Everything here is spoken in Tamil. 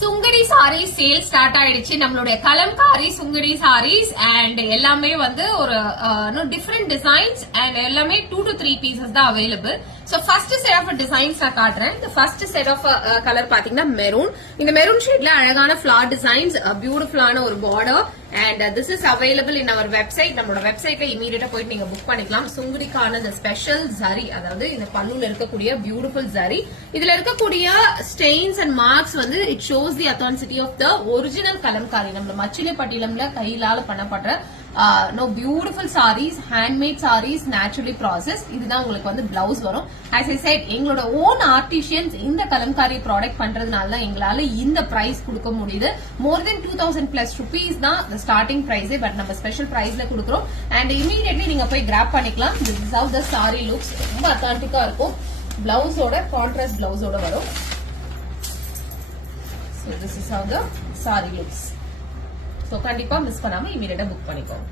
சுங்கடி சாரி சேல் ஸ்டார்ட் ஆயிடுச்சு. நம்மளுடைய கலம்காரி சுங்கடி சாரீஸ் அண்ட் எல்லாமே வந்து ஒரு டிஃபரெண்ட் டிசைன்ஸ் அண்ட் எல்லாமே 2 to 3 பீசஸ் தான் available. So first set of designs நான் காட்டுறேன். இந்த ஃபர்ஸ்ட் செட் ஆஃப் கலர் பாத்தீங்கன்னா மெரூன். இந்த மெரூன் ஷேட்ல அழகான ஃபிளவர் டிசைன்ஸ், பியூட்டிஃபுல்லான ஒரு border and this is available in our website. நம்மளோட வெப்சைட்ல இமீடியட்டா போயிட்டு நீங்க புக் பண்ணிக்கலாம். சுங்குடிக்கான இந்த ஸ்பெஷல் ஜரி, அதாவது இந்த பல்லுல இருக்கக்கூடிய பியூட்டிஃபுல் ஜரி, இதுல இருக்கக்கூடிய ஸ்டெயின்ஸ் அண்ட் மார்க்ஸ் வந்து it shows the authenticity of the original Kalamkari. நம்ம மச்சிலிப்பட்டியிலம்ல கையிலால பண்ணப்படுற beautiful saris, handmade saris, naturally process. இதுதான் உங்களுக்கு வந்து பிளவுஸ் வரும். ஆஸ் ஐ செட், எங்களோட ஓன் ஆர்டிஷியன்ஸ் இந்த கலம்காரி ப்ராடக்ட் பண்றதுனால தான் எங்களால இந்த பிரைஸ் கொடுக்க முடியுது. மோர் தென் 2000+ rupees தான் ஸ்டார்டிங் பிரைஸ். பட் நம்ம ஸ்பெஷல் பிரைஸ்ல கொடுக்குறோம் அண்ட் இமீடியட்லி நீங்க போய் கிராப் பண்ணிக்கலாம். This is how the sorry looks. ரொம்ப அத்தான்டிக்கா இருக்கும். பிளவுஸோட கான்ட்ராஸ்ட் பிளவுஸோட வரும். So this is how the saree looks. So கண்டிப்பா மிஸ் பண்ணாம இமீடியட்டா புக் பண்ணிக்கோங்க.